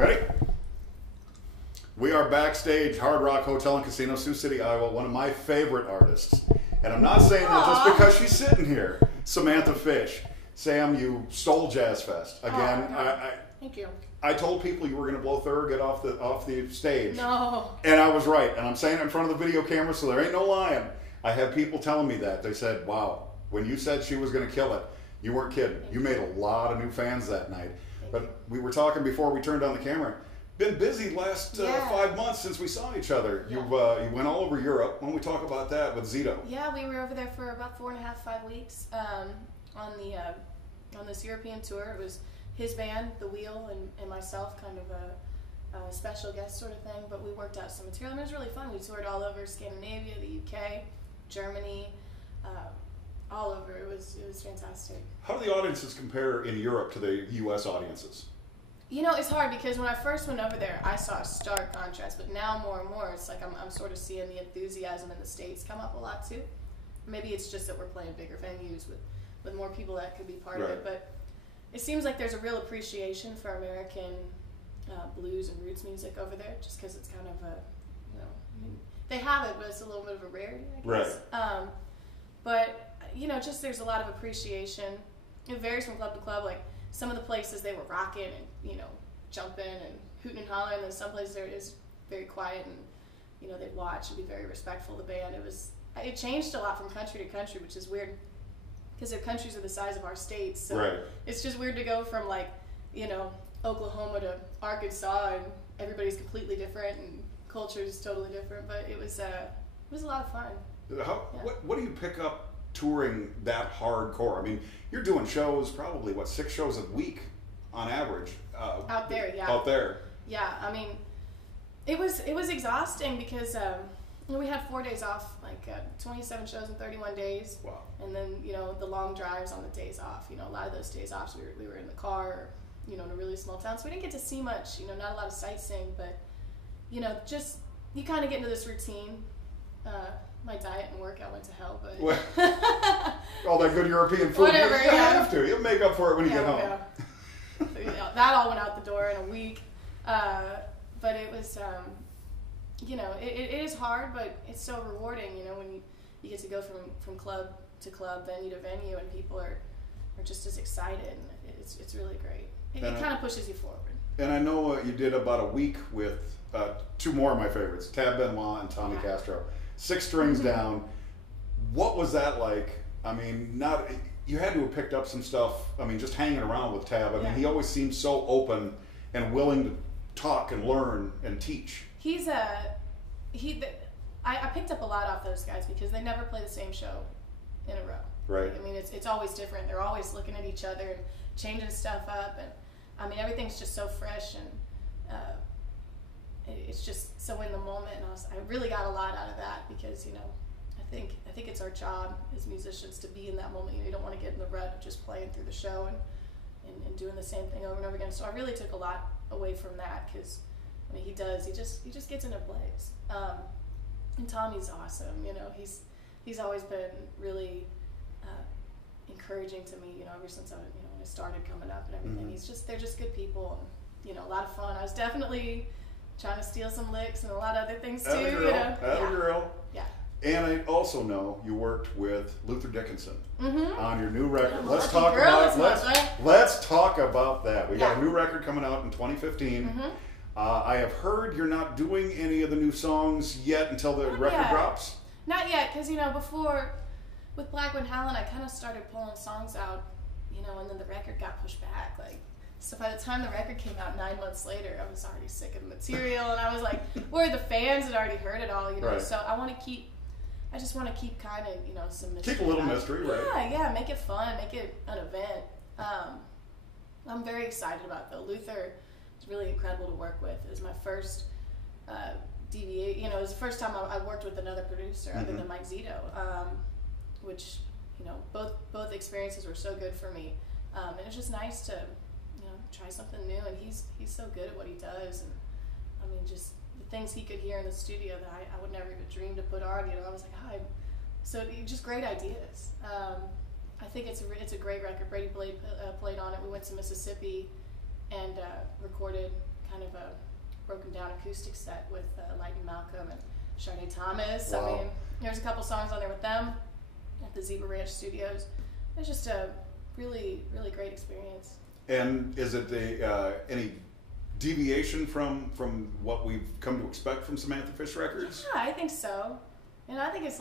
Ready? We are backstage, Hard Rock Hotel and Casino, Sioux City, Iowa. One of my favorite artists. And I'm not saying that just because she's sitting here. Samantha Fish. Sam, you stole Jazz Fest. Again, Thank you. I told people you were going to blow Thurgood off the stage. No. And I was right. And I'm saying it in front of the video camera, so there ain't no lying. I had people telling me that. They said, wow, when you said she was going to kill it, you weren't kidding. You made a lot of new fans that night. But we were talking before we turned on the camera. Been busy last 5 months since we saw each other. Yeah. You went all over Europe. Why don't we talk about that with Zito? Yeah, we were over there for about 4.5, 5 weeks on this European tour. It was his band, The Wheel, and myself, kind of a special guest sort of thing. But we worked out some material, and it was really fun. We toured all over Scandinavia, the UK, Germany, all over. It was fantastic. How do the audiences compare in Europe to the U.S. audiences? You know, it's hard because when I first went over there, I saw a stark contrast. But now more and more, it's like I'm sort of seeing the enthusiasm in the States come up a lot too. Maybe it's just that we're playing bigger venues with more people that could be part of it. But it seems like there's a real appreciation for American blues and roots music over there, just because it's kind of a, I mean, they have it, but it's a little bit of a rarity, I guess. Right. But just there's a lot of appreciation. It varies from club to club. Like some of the places they were rocking and jumping and hooting and hollering, and then some places there is very quiet and they'd watch and be very respectful of the band. It changed a lot from country to country, which is weird because their countries are the size of our states. So it's just weird to go from Oklahoma to Arkansas and everybody's completely different and culture is totally different. But it was a lot of fun. What do you pick up touring that hardcore? I mean, you're doing shows, probably 6 shows a week on average. Out there, yeah. Out there. Yeah, I mean, it was exhausting because we had 4 days off, 27 shows in 31 days. Wow. And then the long drives on the days off. A lot of those days off, we were in the car, or, in a really small town, so we didn't get to see much. Not a lot of sightseeing, but just you kind of get into this routine. My diet and workout went to hell, but all that good European food. Whatever, you have to. You'll make up for it when you get home. Yeah. So, that all went out the door in a week. But it was, it is hard, but it's so rewarding. When you get to go from club to club, venue to venue, and people are just as excited, and it's really great. It kind of pushes you forward. And I know you did about a week with 2 more of my favorites, Tab Benoit and Tommy Castro. 6 strings down. What was that like? I mean, you had to have picked up some stuff. I mean, just hanging around with Tab. I mean, he always seemed so open and willing to talk and learn and teach. I picked up a lot off those guys because they never play the same show in a row. Right. I mean, it's always different. They're always looking at each other and changing stuff up, and I mean, everything's just so fresh and it's just so in the moment. And I really got a lot out of that because I think it's our job as musicians to be in that moment. You don't want to get in the rut of just playing through the show and doing the same thing over and over again. So I really took a lot away from that because I mean, he just gets into plays. And Tommy's awesome. He's always been really encouraging to me. Ever since when I started coming up and everything. Mm-hmm. They're just good people and a lot of fun. I was definitely trying to steal some licks and a lot of other things too. Girl. Yeah. And I also know you worked with Luther Dickinson on your new record. Yeah, let's talk about that. We got a new record coming out in 2015. I have heard you're not doing any of the new songs yet until the record drops. Not yet, because before with Black Wind Howlin', I kind of started pulling songs out, and then the record got pushed back. So by the time the record came out 9 months later, I was already sick of the material, and I was like, where the fans had already heard it all, Right. So I just want to keep kind of some mystery. Keep a little mystery, right? Yeah, make it fun, make it an event. I'm very excited about it, though. Luther is really incredible to work with. It was my first DVA, it was the first time I worked with another producer other than Mike Zito, which, both experiences were so good for me. And it's just nice to, try something new, and he's so good at what he does, and I mean, just the things he could hear in the studio that I would never even dream to put on. I was like, hi. So just great ideas. I think it's a great record. Brady played on it. We went to Mississippi and recorded kind of of a broken down acoustic set with Lightning Malcolm and Sharday Thomas. Wow. I mean, there's a couple songs on there with them at the Zebra Ranch Studios. It's just a really, really great experience. And is it any deviation from what we've come to expect from Samantha Fish Records? Yeah, I think so. And I think it's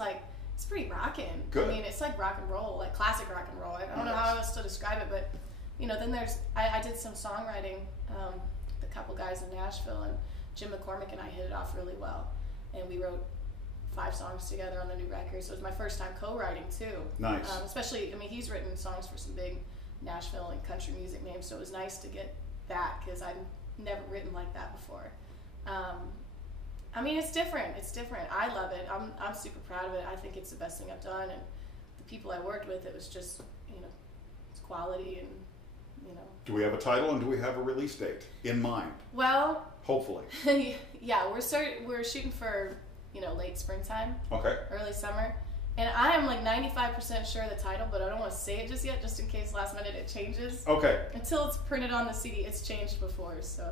pretty rockin'. Good. I mean, it's like rock and roll, like classic rock and roll. I don't know how else to describe it, but then I did some songwriting with a couple guys in Nashville, and Jim McCormick and I hit it off really well. And we wrote 5 songs together on the new record, so it was my first time co-writing too. Nice. Especially, I mean, he's written songs for some big Nashville and country music names, so it was nice to get that because I'd never written like that before. I mean, it's different. It's different. I love it. I'm super proud of it. I think it's the best thing I've done, and the people I worked with, it was just it's quality, and Do we have a title and do we have a release date in mind? Well, hopefully. Yeah, we're shooting for late springtime. Okay. Early summer. And I am like 95% sure of the title, but I don't want to say it just yet, just in case last minute it changes. Okay. Until it's printed on the CD, it's changed before, so.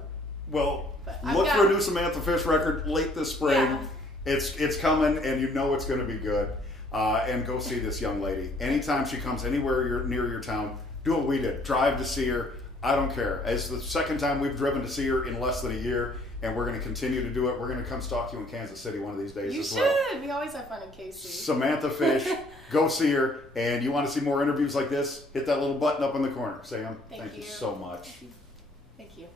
Well, look for a new Samantha Fish record late this spring. Yeah. It's coming, and it's going to be good. And go see this young lady. Anytime she comes anywhere near your town, do what we did. Drive to see her. I don't care. It's the second time we've driven to see her in less than a year, and we're going to continue to do it. We're going to come stalk you in Kansas City one of these days as well. You should. We always have fun in KC. Samantha Fish, go see her. And you want to see more interviews like this, hit that little button up in the corner. Sam, thank you so much. Thank you.